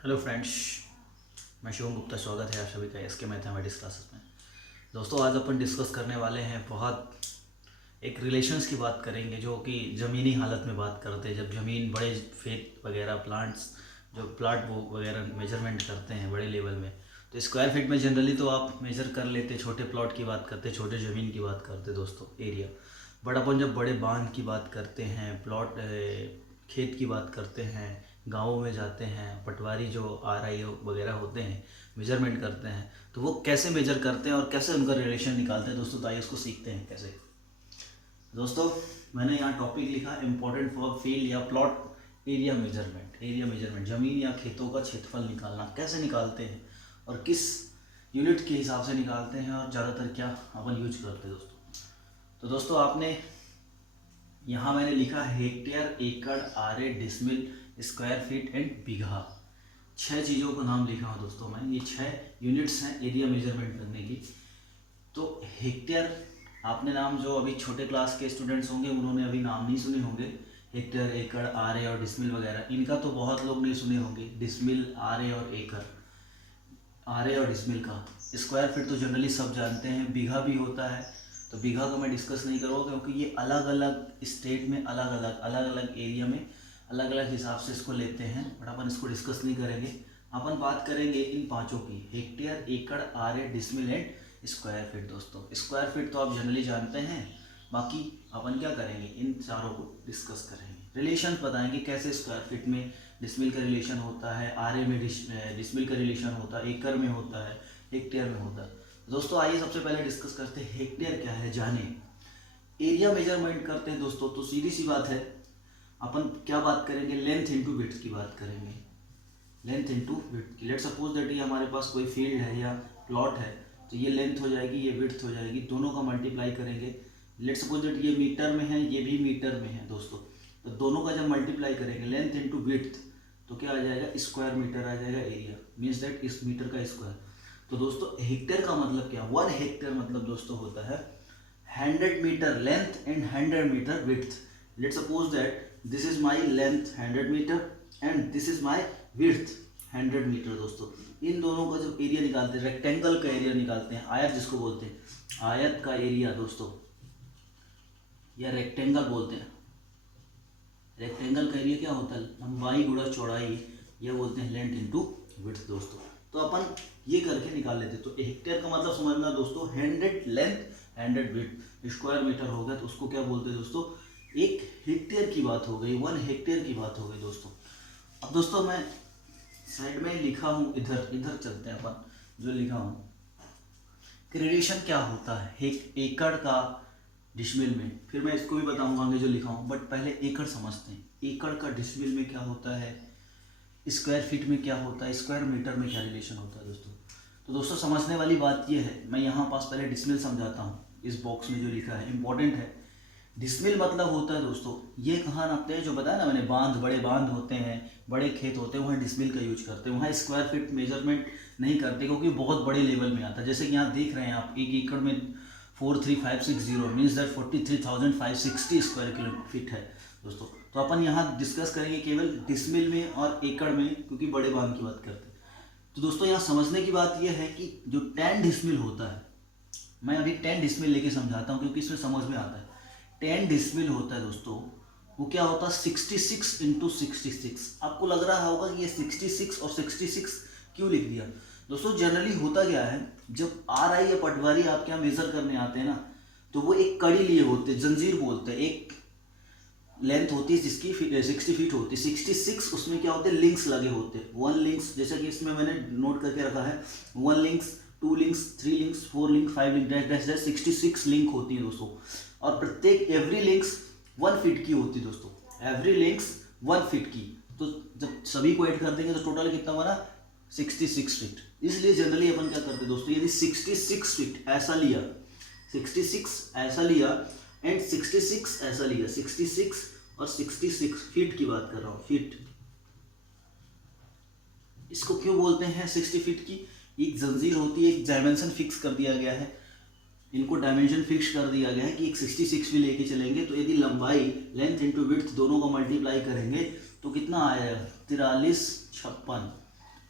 Hello friends, मैं शिवम गुप्ता। स्वागत है आप सभी का एसके मैथमेटिक्स क्लासेस में। दोस्तों, आज अपन डिस्कस करने वाले हैं बहुत एक रिलेशंस की बात करेंगे जो कि ज़मीनी हालत में बात करते हैं। जब ज़मीन बड़े खेत वगैरह प्लांट्स जो प्लाट वो वगैरह मेजरमेंट करते हैं बड़े लेवल में, तो स्क्वायर फीट में जनरली तो आप मेजर कर लेते, छोटे प्लॉट की बात करते, छोटे ज़मीन की बात करते दोस्तों, एरिया। बट अपन जब बड़े बांध की बात करते हैं, प्लॉट खेत की बात करते हैं, गाँवों में जाते हैं, पटवारी जो RI वगैरह होते हैं मेजरमेंट करते हैं, तो वो कैसे मेजर करते हैं और कैसे उनका रिलेशन निकालते हैं दोस्तों। तो आइए उसको सीखते हैं कैसे। दोस्तों, मैंने यहाँ टॉपिक लिखा इम्पोर्टेंट फॉर फील्ड या plot area measurement. Area measurement ज़मीन या खेतों का क्षेत्रफल निकालना कैसे निकालते हैं और किस यूनिट के हिसाब से निकालते हैं और ज़्यादातर क्या अपन यूज करते हैं दोस्तों। तो दोस्तों, आपने यहाँ मैंने लिखा हेक्टेयर, एकड़, आरे, डिसमिल, स्क्वायर फीट एंड बीघा। 6 चीज़ों का नाम लिखा हूँ दोस्तों मैं। ये 6 यूनिट्स हैं एरिया मेजरमेंट करने की। तो हेक्टेयर, आपने नाम जो अभी छोटे क्लास के स्टूडेंट्स होंगे उन्होंने अभी नाम नहीं सुने होंगे। हेक्टेयर, एकड़, आरे और डिसमिल वगैरह, इनका तो बहुत लोग नहीं सुने होंगे। डिसमिल, आरे और एकड़, आरे और डिसमिल का। स्क्वायर फीट तो जनरली सब जानते हैं। बीघा भी होता है, तो बीघा को मैं डिस्कस नहीं करूँगा क्योंकि ये अलग अलग स्टेट में अलग अलग एरिया में अलग अलग हिसाब से इसको लेते हैं, बट अपन इसको डिस्कस नहीं करेंगे। अपन बात करेंगे इन पांचों की, हेक्टेयर, एकड़, आरे, डिसमिल एंड स्क्वायर फीट। दोस्तों, स्क्वायर फीट तो आप जनरली जानते हैं, बाकी अपन क्या करेंगे, इन चारों को डिस्कस करेंगे। रिलेशन बताएंगे कैसे स्क्वायर फीट में डिसमिल का रिलेशन होता है, आरे में डिसमिल का रिलेशन होता है, एकड़ में होता है, हेक्टेयर में होता है। दोस्तों, आइए सबसे पहले डिस्कस करते हैं हेक्टेयर क्या है, जाने। एरिया मेजरमेंट करते हैं दोस्तों, तो सीधी सी बात है, अपन क्या बात करेंगे, लेंथ इनटू विड्थ की बात करेंगे। लेंथ इनटू विड्थ की। लेट सपोज दैट ये हमारे पास कोई फील्ड है या प्लॉट है, तो ये लेंथ हो जाएगी, ये विड्थ हो जाएगी, दोनों का मल्टीप्लाई करेंगे। लेट सपोज दैट ये मीटर में है, ये भी मीटर में है दोस्तों, तो दोनों का जब मल्टीप्लाई करेंगे लेंथ इनटू विड्थ, तो क्या आ जाएगा, स्क्वायर मीटर आ जाएगा एरिया। मीन्स दैट इस मीटर का स्क्वायर। तो दोस्तों, हेक्टेयर का मतलब क्या, 1 हेक्टेयर मतलब दोस्तों होता है 100 meter length and 100 meter width. Let suppose that this is my length 100 meter and this is my width 100 meter. दोस्तों, इन दोनों का जब एरिया निकालते हैं, रेक्टेंगल का एरिया निकालते हैं, आयत जिसको बोलते हैं, आयत का एरिया दोस्तों, या रेक्टेंगल बोलते हैं। रेक्टेंगल का एरिया क्या होता है, लंबाई गुणा चौड़ाई, ये बोलते हैं लेंथ इनटू विड्थ दोस्तों। तो अपन ये करके निकाल लेते। तो हेक्टेयर का मतलब समझना दोस्तों, 100 लेंथ 100 विड्थ, स्क्वायर मीटर हो गया, तो उसको क्या बोलते हैं दोस्तों, एक हेक्टेयर की बात हो गई, 1 हेक्टेयर की बात हो गई दोस्तों। अब दोस्तों, मैं साइड में लिखा हूँ, इधर चलते हैं अपन। जो लिखा हूँ कि रिलेशन क्या होता है एकड़ का डिसमिल में, फिर मैं इसको भी बताऊंगा आगे जो लिखा हूँ, बट पहले एकड़ समझते हैं। एकड़ का डिसमिल में क्या होता है, स्क्वायर फीट में क्या होता है, स्क्वायर मीटर में क्या रिलेशन होता है दोस्तों। तो दोस्तों, समझने वाली बात ये है, मैं यहाँ पास पहले डिसमिल समझाता हूँ। इस बॉक्स में जो लिखा है इंपॉर्टेंट है। डिसमिल मतलब होता है दोस्तों, ये कहाँ नापते हैं, जो बताया ना मैंने, बांध, बड़े बांध होते हैं, बड़े खेत होते हैं, वहाँ डिसमिल का यूज करते हैं। वहाँ स्क्वायर फीट मेजरमेंट नहीं करते क्योंकि बहुत बड़े लेवल में आता है। जैसे कि यहाँ देख रहे हैं आप, 1 एकड़ में 43560 मीन्स दैट 43,560 स्क्वायर फीट है दोस्तों। तो अपन यहाँ डिस्कस करेंगे केवल डिसमिल में और एकड़ में, क्योंकि बड़े बांध की बात करते हैं। तो दोस्तों, यहाँ समझने की बात यह है कि जो 10 डिसमिल होता है, मैं अभी 10 डिसमिल लेके समझाता हूँ क्योंकि इसमें समझ में आता है। 10 डिसमिल होता है दोस्तों, वो क्या होता है, 66 इंटू 66। आपको लग रहा होगा कि ये 66 और 66 क्यों लिख दिया दोस्तों। जनरली होता क्या है, जब RI या पटवारी आपके यहाँ मेजर करने आते हैं ना, तो वो एक कड़ी लिए होते हैं, जंजीर बोलते हैं। एक लेंथ होती है जिसकी 60 फीट होती है, 66 उसमें क्या होते हैं, लिंक्स लगे होते हैं। 1 लिंक्स, जैसा कि इसमें मैंने नोट करके रखा है, 1 links, 2 links, 3 links, 4 link, 5 link, dash dash dash 66 link होती है दोस्तों। और प्रत्येक एवरी लिंक्स 1 फीट की होती है दोस्तों, एवरी लिंक्स 1 फीट की। तो जब सभी को ऐड कर देंगे तो टोटल कितना बना, 66 फीट। इसलिए जनरली अपन क्या करते हैं दोस्तों, यदि 66 फीट ऐसा लिया, 66 ऐसा लिया एंड 66 ऐसा लिया, 66 और 66 फीट की बात कर रहा हूँ, फीट। इसको क्यों बोलते हैं 60 फीट की, एक जंजीर होती है, एक डायमेंशन फिक्स कर दिया गया है, इनको डायमेंशन फिक्स कर दिया गया है कि एक 66 भी लेके चलेंगे, तो यदि लंबाई लेंथ इंटू विड्थ दोनों को मल्टीप्लाई करेंगे तो कितना आएगा, 4356।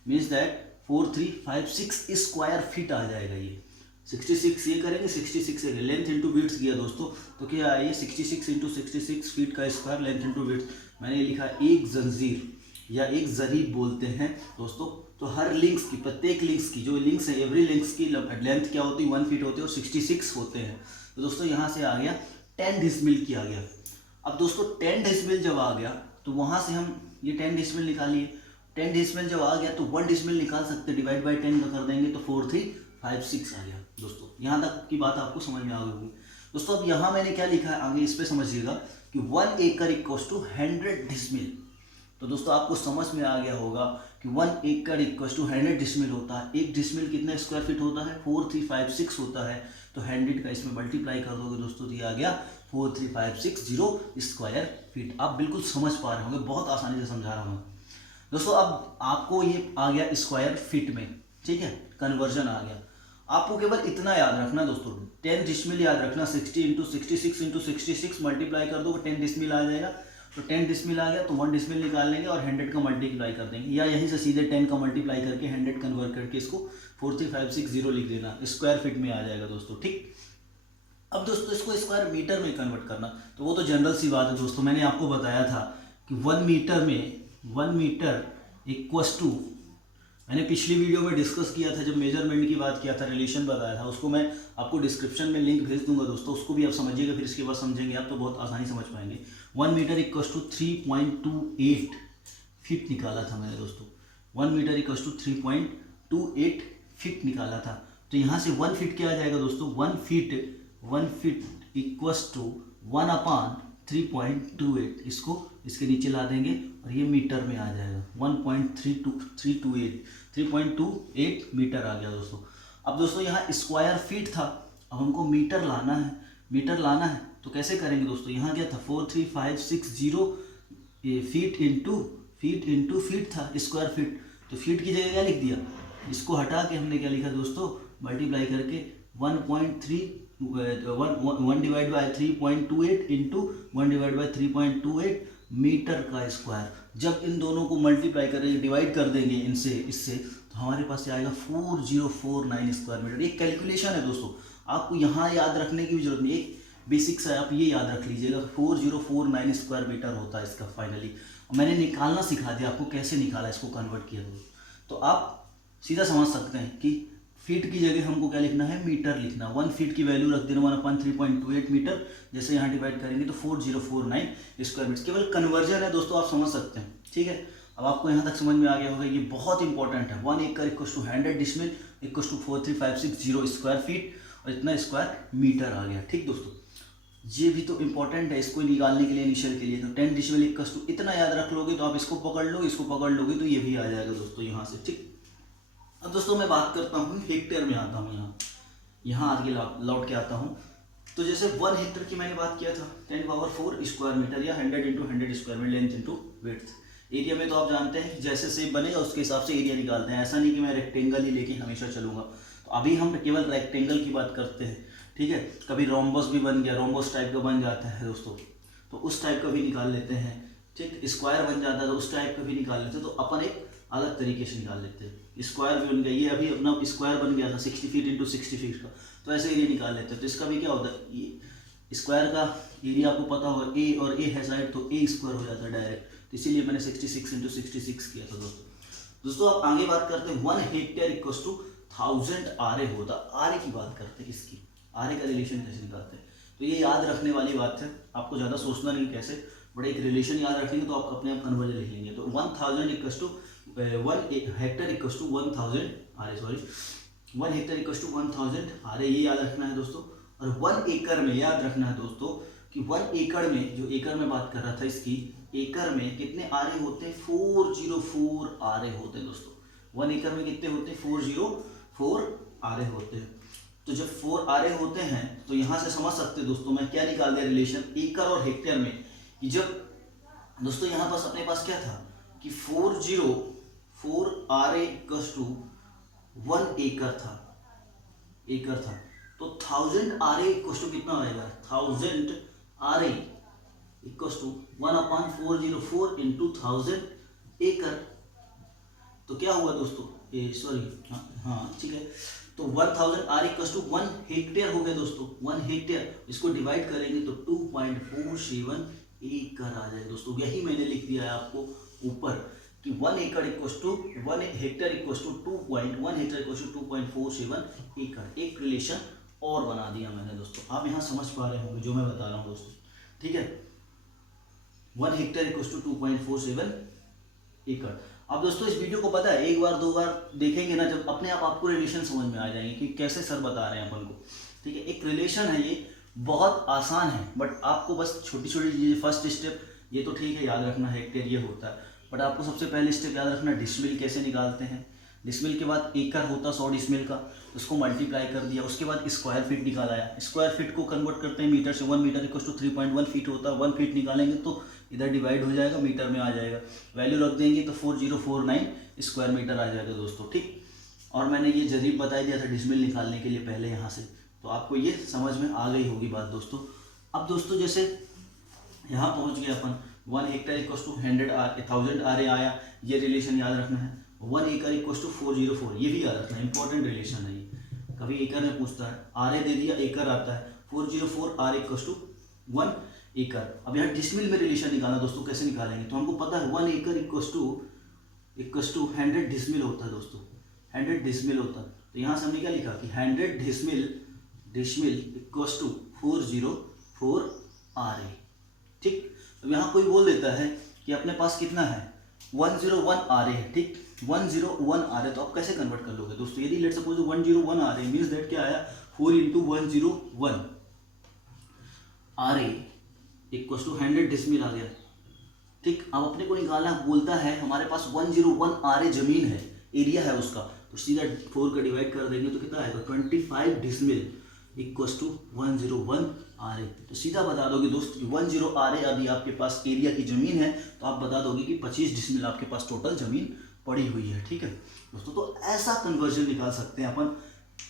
मीन्स दैट 4356 स्क्वायर फीट आ जाएगा। ये 66 ये करेंगे, 66 ये लेंथ इंटू विड्थ किया दोस्तों, तो क्या आइए 66 इंटू 66 फीट का स्क्वायर लेंथ इंटू विड्थ। मैंने लिखा एक जंजीर या एक जरीब बोलते हैं दोस्तों। तो हर लिंक्स की, प्रत्येक लिंक्स की जो लिंक्स है, एवरी लिंक्स की लेंथ क्या होती है 1 फीट होती है और 66 होते हैं। तो दोस्तों यहाँ से आ गया 10 डिसमिल की आ गया। अब दोस्तों 10 डिसमिल जब आ गया तो वहाँ से हम ये 10 डिसमिल निकालिए। 10 डिसमिल जब आ गया तो 1 डिसमिल निकाल सकते, डिवाइड बाई 10 का कर देंगे तो 4356 आ गया। दोस्तों यहाँ तक की बात आपको समझ में आ गई होगी। दोस्तों अब यहाँ मैंने क्या लिखा है आगे इस पे समझिएगा कि 1 एकड़ इक्वल्स टू 100 डिसमिल। तो दोस्तों आपको समझ में आ गया होगा कि 1 एकड़ इक्वल्स टू 100 डिसमिल होता है। एक डिसमिल कितना स्क्वायर फीट होता है 4356 होता है। तो 100 का इसमें मल्टीप्लाई कर दोगे दोस्तों तो ये आ गया 43560 स्क्वायर फीट। आप बिल्कुल समझ पा रहे होंगे, बहुत आसानी से समझा रहा हूँ दोस्तों। अब आपको ये आ गया स्क्वायर फीट में, ठीक है, कन्वर्जन आ गया। आपको केवल इतना याद रखना दोस्तों, 10 डिसमिल याद रखना, 60 इंटू 66 इंटू 66 मल्टीप्लाई कर दो 10 डिसमिल आ जाएगा। तो 10 डिसमिल आ गया तो 1 डिसमिल निकाल लेंगे और 100 का मल्टीप्लाई कर देंगे, या यहीं से सीधे 10 का मल्टीप्लाई करके 100 कन्वर्ट करके इसको 43560 लिख देना, स्क्वायर फीट में आ जाएगा दोस्तों, ठीक। अब दोस्तों इसको स्क्वायर मीटर में कन्वर्ट करना, तो वो तो जनरल सी बात है दोस्तों। मैंने आपको बताया था कि 1 मीटर इक्वस टू, मैंने पिछली वीडियो में डिस्कस किया था जब मेजरमेंट की बात किया था, रिलेशन बताया था, उसको मैं आपको डिस्क्रिप्शन में लिंक भेज दूंगा दोस्तों, उसको भी आप समझिएगा, फिर इसके बाद समझेंगे आप तो बहुत आसानी समझ पाएंगे। 1 मीटर इक्वस टू 3.28 फीट निकाला था मैंने दोस्तों। 1 मीटर इक्वस टू 3.28 फीट निकाला था। तो यहाँ से 1 फीट क्या आ जाएगा दोस्तों, 1 फीट इक्वस टू 1/3.28, इसको इसके नीचे ला देंगे और ये मीटर में आ जाएगा 3.28 मीटर आ गया दोस्तों। अब दोस्तों यहाँ स्क्वायर फीट था, अब हमको मीटर लाना है, तो कैसे करेंगे दोस्तों। यहाँ क्या था 43560 फीट इंटू फीट था, स्क्वायर फीट, तो फीट की जगह क्या लिख दिया, इसको हटा के हमने क्या लिखा दोस्तों, मल्टीप्लाई करके 1 divide by 3.28 into 1 divide by 3.28 meter का स्क्वायर। जब इन दोनों को मल्टीप्लाई करेंगे, डिवाइड कर देंगे इससे तो हमारे पास आएगा 4049 स्क्वायर मीटर। एक कैलकुलेशन है दोस्तों, आपको यहाँ याद रखने की भी जरूरत नहीं, एक बेसिक्स है, आप ये याद रख लीजिएगा 4049 स्क्वायर मीटर होता है इसका फाइनली। मैंने निकालना सिखा दिया आपको, कैसे निकाला, इसको कन्वर्ट किया तो आप सीधा समझ सकते हैं कि फीट की जगह हमको क्या लिखना है, मीटर लिखना। 1 फीट की वैल्यू रख देना 1/3.28 मीटर, जैसे यहाँ डिवाइड करेंगे तो 4049 स्क्वायर मीटर। केवल कन्वर्जन है दोस्तों, आप समझ सकते हैं, ठीक है। अब आपको यहाँ तक समझ में आ गया होगा, ये बहुत इंपॉर्टेंट है। 1 एकड़ इक्वल टू 100 डिसमिल इक्वल टू 43560 स्क्वायर फीट, और इतना स्क्वायर मीटर आ गया, ठीक दोस्तों। ये भी तो इंपॉर्टेंट है, इसको निकालने के लिए, इनिशियल के लिए। तो 10 डिसमिल इक्वल टू इतना याद रख लोगे तो आप इसको पकड़ लोगे तो ये भी आ जाएगा दोस्तों यहाँ से, ठीक। अब दोस्तों मैं बात करता हूँ हेक्टेयर में, आता हूँ यहाँ आगे लौट के आता हूँ। तो जैसे 1 हेक्टेयर की मैंने बात किया था 10⁴ स्क्वायर मीटर, या 100 into 100 square meter, length into width. Area में तो आप जानते हैं जैसे शेप बनेगा उसके हिसाब से एरिया निकालते हैं, ऐसा नहीं कि मैं रेक्टेंगल ही लेके हमेशा चलूँगा। तो अभी हम केवल रेक्टेंगल की बात करते हैं, ठीक है। कभी रोम्बस भी बन गया, रोम्बस टाइप का बन जाता है दोस्तों, तो उस टाइप का भी निकाल लेते हैं, ठीक। स्क्वायर बन जाता है तो उस टाइप का भी निकाल लेते हैं। तो अपन एक अलग तरीके से निकाल लेते हैं। स्क्वायर भी बन गया, ये अभी अपना स्क्वायर बन गया था 60 फीट इंटू 60 फीट का, तो ऐसे एरिया निकाल लेते हैं। तो इसका भी क्या होता है, ये स्क्वायर का एरिया आपको पता होगा, ए और ए है साइड तो ए स्क्वायर हो जाता है डायरेक्ट, तो इसीलिए मैंने 66 इंटू 66 किया था दोस्तों। आप आगे बात करते हैं 1 हेक्टेयर इक्वल टू 1000 आरे होता। आरे की बात करते हैं, इसकी आरे का रिलेशन कैसे निकालते हैं, तो ये याद रखने वाली बात है, आपको ज़्यादा सोचना नहीं कैसे, बड़े एक रिलेशन याद रखेंगे तो आप अपने आप कन्वर्जन लिख लेंगे। तो 1000 equal to 1 hectare equal to 1000 are, 1 hectare equal to 1000 are, ये याद रखना है दोस्तों। और 1 एकड़ में याद रखना है दोस्तों कि 1 एकड़ में, जो एकड़ में बात कर रहा था इसकी, एकड़ में कितने आरे होते हैं, 404 आरे होते हैं दोस्तों। 1 एकड़ में कितने होते हैं, 404 आरे होते हैं। तो जब 4 आरे होते हैं तो यहाँ से समझ सकते हैं दोस्तों, मैं क्या निकाल दिया रिलेशन एकड़ और हेक्टेयर में, कि जब दोस्तों यहाँ पास अपने पास क्या था कि 404 आरे इक्वल टू 1 एकड़ था, तो 1000 आरे इक्वल टू कितना आएगा, 1000 आरे इक्वल टू 1/404 इंटू 1000 एकड़। तो क्या हुआ दोस्तों, ये सॉरी हाँ ठीक है, तो 1000 आर इक्वल टू 1 हेक्टेयर हो गया दोस्तों, 1 हेक्टेयर। इसको डिवाइड करेंगे तो 2.47 एकड़ आ जाएगा दोस्तों। यही मैंने लिख दिया है आपको ऊपर कि 1 एकड़ equal to 1 hectare equal to 2.1 hectare equal to 2.47 एकड़। एक रिलेशन और बना दिया मैंने दोस्तों। आप यहाँ समझ पा रहे होंगे जो मैं बता रहा हूँ दोस्तों, ठीक है। 1 हेक्टेयर इक्वल टू 2.47 एकड़। अब दोस्तों इस वीडियो को पता है एक बार दो बार देखेंगे ना, जब अपने आप आपको रिलेशन समझ में आ जाएंगे कि कैसे सर बता रहे हैं अपन को, ठीक है। एक रिलेशन है, ये बहुत आसान है, बट आपको बस छोटी छोटी चीज़ें, फर्स्ट स्टेप ये तो ठीक है याद रखना, हेक्टेयर ये होता है, बट आपको सबसे पहले स्टेप याद रखना डिसमिल कैसे निकालते हैं। डिसमिल के बाद एकड़ होता 100 डिसमिल का, उसको मल्टीप्लाई कर दिया, उसके बाद स्क्वायर फीट निकाला है। स्क्वायर फीट को कन्वर्ट करते हैं मीटर से, 1 मीटर इक्वल टू 3.1 फीट होता है। 1 फीट निकालेंगे तो इधर डिवाइड हो जाएगा, मीटर में आ जाएगा, वैल्यू रख देंगे तो 4049 स्क्वायर मीटर आ जाएगा दोस्तों, ठीक। और मैंने ये जरीब बता दिया था डिसमिल निकालने के लिए पहले यहाँ से, तो आपको ये समझ में आ गई होगी बात दोस्तों। अब दोस्तों जैसे यहाँ पहुँच गए अपन, 1 हेक्टेयर इक्वल टू 1000 आर आया, ये रिलेशन याद रखना है। 1 एकड़ इक्वल टू 404, ये भी याद रखना है, इंपॉर्टेंट रिलेशन है ये। कभी एकड़ में पूछता है, आर दे दिया, एकड़ आता है, 404 आर इक्वल टू 1 एकड़। अब यहाँ डिसमिल में रिलेशन निकालना दोस्तों, कैसे निकालेंगे, तो हमको पता है 1 एकड़ इक्वल टू 100 डिसमिल होता है दोस्तों, 100 डिसमिल होता है। तो यहाँ से हमने क्या लिखा कि 100 डिसमिल इक्वल टू 404 आर, ठीक। तो यहाँ कोई बोल देता है कि अपने पास कितना है, 101 आर है, ठीक, 101 आर है। तो आप कैसे कन्वर्ट कर लोगे दोस्तों, यदि लेट सपोज 101 आर है मीन्स दैट क्या आया, 4 into 101 R equal to 100 decimal आ गया, ठीक। अब अपने को निकालना बोलता है, हमारे पास 101 आर जमीन है, एरिया है उसका, तो सीधा 4 का डिवाइड कर देंगे तो कितना आएगा, 25 डिसमिल इक्वल टू 101 आर। तो सीधा बता दोगे दोस्त 10 आर अभी आपके पास एरिया की ज़मीन है, तो आप बता दोगे कि 25 डिसमिल आपके पास टोटल ज़मीन पड़ी हुई है, ठीक है दोस्तों। तो ऐसा कन्वर्जन निकाल सकते हैं अपन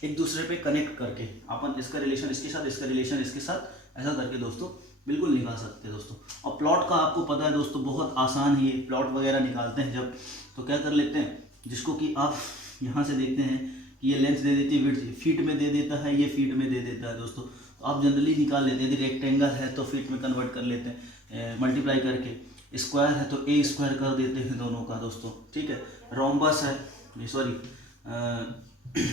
एक दूसरे पे कनेक्ट करके, अपन इसका रिलेशन इसके साथ, इसका रिलेशन इसके साथ, ऐसा करके दोस्तों बिल्कुल निकाल सकते हैं दोस्तों। और प्लॉट का आपको पता है दोस्तों, बहुत आसान ही है, प्लॉट वगैरह निकालते हैं जब, तो क्या कर लेते हैं, जिसको कि आप यहाँ से देखते हैं कि ये लेंथ दे देती है, विड्थ फीट में दे देता है, ये फीट में दे देता है दोस्तों, तो आप जनरली निकाल लेते हैं। यदि रेक्टेंगल है तो फीट में कन्वर्ट कर लेते हैं मल्टीप्लाई करके, स्क्वायर है तो ए स्क्वायर कर देते हैं दोनों का दोस्तों, ठीक है। रोम्बस है, सॉरी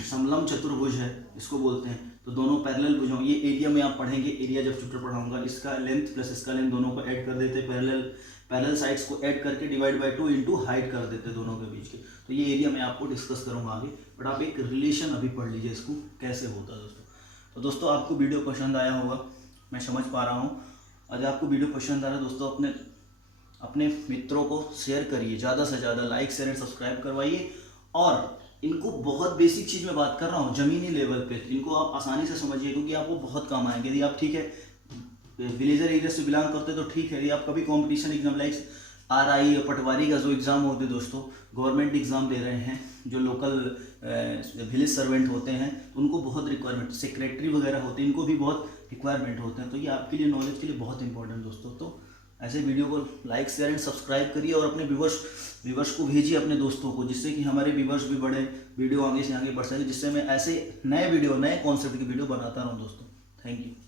समलम चतुर्भुज है इसको बोलते हैं, तो दोनों पैरेलल भुजाओं, ये एरिया में आप पढ़ेंगे, एरिया जब चैप्टर पढ़ाऊंगा, इसका लेंथ प्लस इसका लेंथ दोनों को ऐड कर देते हैं, पैरेलल साइड्स को ऐड करके डिवाइड बाय 2 इंटू हाइट कर देते हैं दोनों के बीच के। तो ये एरिया मैं आपको डिस्कस करूंगा आगे, बट आप एक रिलेशन अभी पढ़ लीजिए इसको कैसे होता है दोस्तों। तो दोस्तों आपको वीडियो पसंद आया होगा, मैं समझ पा रहा हूँ। अगर आपको वीडियो पसंद आ रहा है दोस्तों, अपने मित्रों को शेयर करिए, ज़्यादा से ज़्यादा लाइक शेयर एंड सब्सक्राइब करवाइए। और इनको बहुत बेसिक चीज़ में बात कर रहा हूँ, ज़मीनी लेवल पे, इनको आप आसानी से समझिए क्योंकि आपको बहुत काम आएंगे। यदि आप ठीक है विलेजर एरिया से बिलोंग करते तो ठीक है, यदि आप कभी कंपटीशन एग्जाम लाइक RI या पटवारी का जो एग्ज़ाम होते हैं दोस्तों, गवर्नमेंट एग्ज़ाम दे रहे हैं, जो लोकल विलेज सर्वेंट होते हैं उनको बहुत रिक्वायरमेंट, सेक्रेटरी वगैरह होते हैं इनको भी बहुत रिक्वायरमेंट होते हैं, तो ये आपके लिए नॉलेज के लिए बहुत इंपॉर्टेंट दोस्तों। तो ऐसे वीडियो को लाइक शेयर एंड सब्सक्राइब करिए और अपने व्यूवर्स को भेजिए अपने दोस्तों को, जिससे कि हमारे व्यूवर्स भी बढ़े, वीडियो आगे से आगे बढ़ सके, जिससे मैं ऐसे नए वीडियो, नए कॉन्सेप्ट की वीडियो बनाता रहूँ दोस्तों। Thank you.